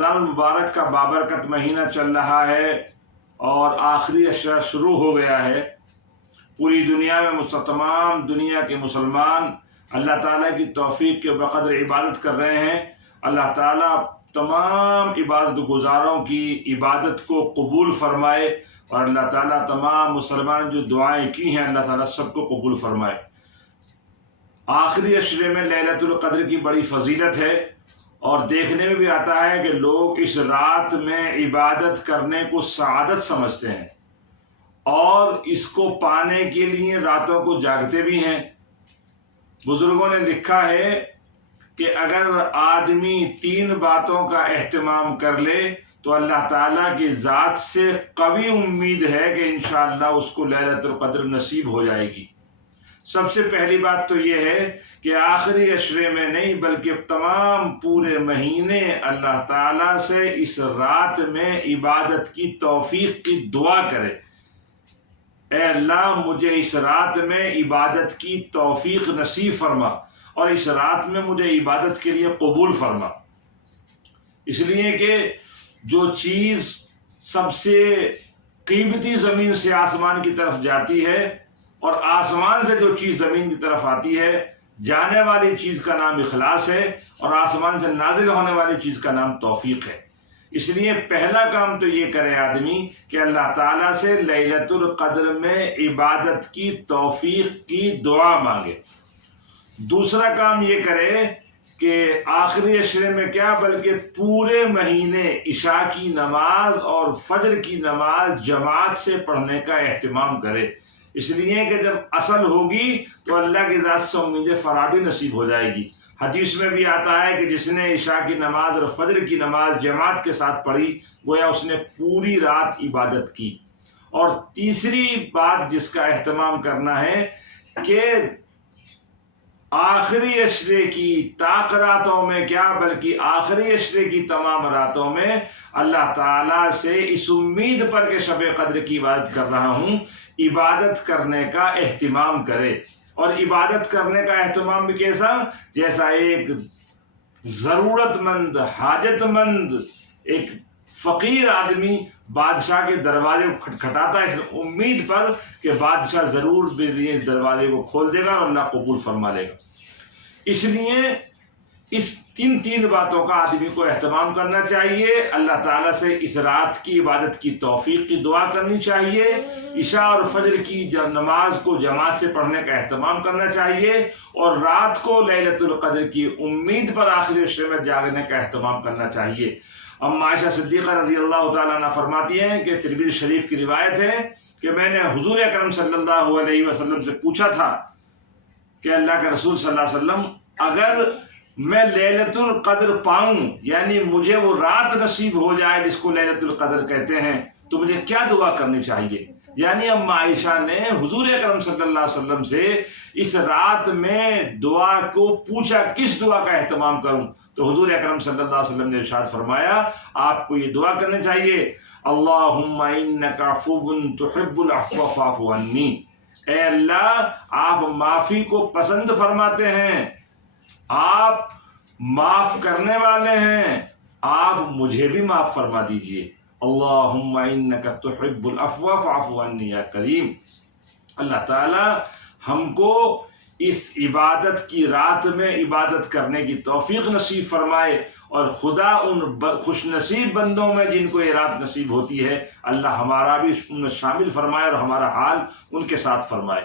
رمضان المبارک کا بابرکت مہینہ چل رہا ہے اور آخری اشرا شروع ہو گیا ہے۔ پوری دنیا میں تمام دنیا کے مسلمان اللہ تعالیٰ کی توفیق کے بقدر عبادت کر رہے ہیں۔ اللہ تعالیٰ تمام عبادت گزاروں کی عبادت کو قبول فرمائے اور اللہ تعالیٰ تمام مسلمان جو دعائیں کی ہیں اللہ تعالیٰ سب کو قبول فرمائے۔ آخری اشرے میں لیلۃ القدر کی بڑی فضیلت ہے اور دیکھنے میں بھی آتا ہے کہ لوگ اس رات میں عبادت کرنے کو سعادت سمجھتے ہیں اور اس کو پانے کے لیے راتوں کو جاگتے بھی ہیں۔ بزرگوں نے لکھا ہے کہ اگر آدمی 3 باتوں کا اہتمام کر لے تو اللہ تعالیٰ کی ذات سے قوی امید ہے کہ انشاءاللہ اس کو لیلۃ القدر نصیب ہو جائے گی۔ سب سے پہلی بات تو یہ ہے کہ آخری اشرے میں نہیں بلکہ تمام پورے مہینے اللہ تعالیٰ سے اس رات میں عبادت کی توفیق کی دعا کرے۔ اے اللہ مجھے اس رات میں عبادت کی توفیق نصیب فرما اور اس رات میں مجھے عبادت کے لیے قبول فرما۔ اس لیے کہ جو چیز سب سے قیمتی زمین سے آسمان کی طرف جاتی ہے اور آسمان سے جو چیز زمین کی طرف آتی ہے، جانے والی چیز کا نام اخلاص ہے اور آسمان سے نازل ہونے والی چیز کا نام توفیق ہے۔ اس لیے پہلا کام تو یہ کرے آدمی کہ اللہ تعالیٰ سے لیلۃ القدر میں عبادت کی توفیق کی دعا مانگے۔ دوسرا کام یہ کرے کہ آخری اشرے میں کیا بلکہ پورے مہینے عشاء کی نماز اور فجر کی نماز جماعت سے پڑھنے کا اہتمام کرے۔ اس لیے کہ جب اصل ہوگی تو اللہ کی ذات سے امید فرابی نصیب ہو جائے گی۔ حدیث میں بھی آتا ہے کہ جس نے عشاء کی نماز اور فجر کی نماز جماعت کے ساتھ پڑھی گویا اس نے پوری رات عبادت کی۔ اور تیسری بات جس کا اہتمام کرنا ہے کہ آخری اشرے کی طاق راتوں میں کیا بلکہ آخری اشرے کی تمام راتوں میں اللہ تعالیٰ سے اس امید پر کہ شب قدر کی عبادت کر رہا ہوں عبادت کرنے کا اہتمام کرے۔ اور عبادت کرنے کا اہتمام بھی کیسا؟ جیسا ایک ضرورت مند حاجت مند ایک فقیر آدمی بادشاہ کے دروازے کو کھٹکھٹاتا ہے اس امید پر کہ بادشاہ ضرور بھی اس دروازے کو کھول دے گا اور اللہ قبول فرما لے گا۔ اس لیے اس تین باتوں کا آدمی کو اہتمام کرنا چاہیے۔ اللہ تعالیٰ سے اس رات کی عبادت کی توفیق کی دعا کرنی چاہیے، عشاء اور فجر کی نماز کو جماعت سے پڑھنے کا اہتمام کرنا چاہیے اور رات کو لیلۃ القدر کی امید پر آخری اشرے میں جاگنے کا اہتمام کرنا چاہیے۔ ام عائشہ صدیقہ رضی اللہ تعالیٰ عنہ فرماتی ہیں کہ ترمذی شریف کی روایت ہے کہ میں نے حضور اکرم صلی اللہ علیہ وسلم سے پوچھا تھا کہ اللہ کے رسول صلی اللہ علیہ وسلم اگر میں لیلۃ القدر پاؤں یعنی مجھے وہ رات نصیب ہو جائے جس کو لیلۃ القدر کہتے ہیں تو مجھے کیا دعا کرنی چاہیے؟ یعنی ام عائشہ نے حضور اکرم صلی اللہ علیہ وسلم سے اس رات میں دعا کو پوچھا کس دعا کا اہتمام کروں تو حضور اکرم صلی اللہ علیہ وسلم نے ارشاد فرمایا آپ کو یہ دعا کرنی چاہیے اللہم انک عفو تحب العفو فاعف عنی۔ اے اللہ آپ معافی کو پسند فرماتے ہیں، آپ معاف کرنے والے ہیں، آپ مجھے بھی معاف فرما دیجئے۔ اللہم انک تحب العفو فاعف عنی یا کریم۔ اللہ تعالی ہم کو اس عبادت کی رات میں عبادت کرنے کی توفیق نصیب فرمائے اور خدا ان خوش نصیب بندوں میں جن کو یہ رات نصیب ہوتی ہے اللہ ہمارا بھی ان میں شامل فرمائے اور ہمارا حال ان کے ساتھ فرمائے۔